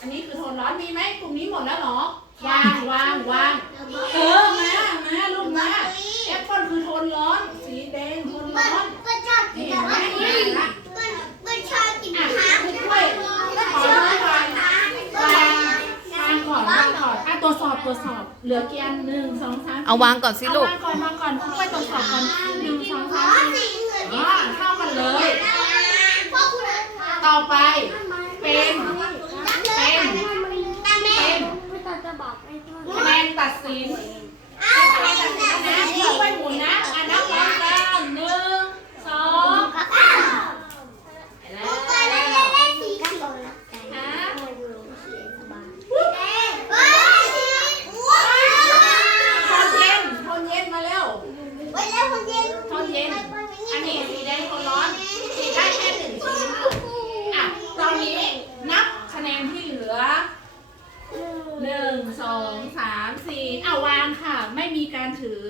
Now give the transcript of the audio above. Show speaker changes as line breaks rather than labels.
อันนี้คือโทนร้อนมีไหมกลุ่มนี้หมดแล้วเหรอ วางวางวางเออมามาลูกมาแอปเปิลคือโทนร้อน สีแดงโทนร้อน
ก็ชอบกินแต่ว่าไม่ก็ชอบกิน
อะ
ผัก
คุณกล้วยขอน้อยก่อนวางวางก่อนวางก่อนอะตรวจสอบตรวจสอบเหลือกี่อันหนึ่งสองสามสี่
เอาวางก่อนสิลูก
เอาวางก่อนวางก่อนคุณกล้วยตรวจสอบก่อนหนึ่งสอง
อ๋
สา
อ
มสี่
สีเหมือน
อ๋อเท่ากันเลย
พวกคุณ
ต่อไปเป็น
เป็นตาแม่
เป็น
จะบอกไม่ถูก
คะแนน ตัดสิน
อ้าว
คะแนนตัดสินนะคุณกล้วยหมุนนะอะนับพร้อมกันหนึ่งสอง
อ้าว
แล้ว
ไปแล้วเล่นสีเขียว
ฮะ
เฮ้ยว้าว
โทนเย็นมาเร็ว
ไว้แล้วคนเย็น
โทนเย็นสีแดงโทนร้อนสีได้แค่หนึ่งชิ้นลูกอะ ตอนนี้นับคะแนนที่เหลือ หนึ่งสองสามสี่เอาวางค่ะ ไม่มีการถือ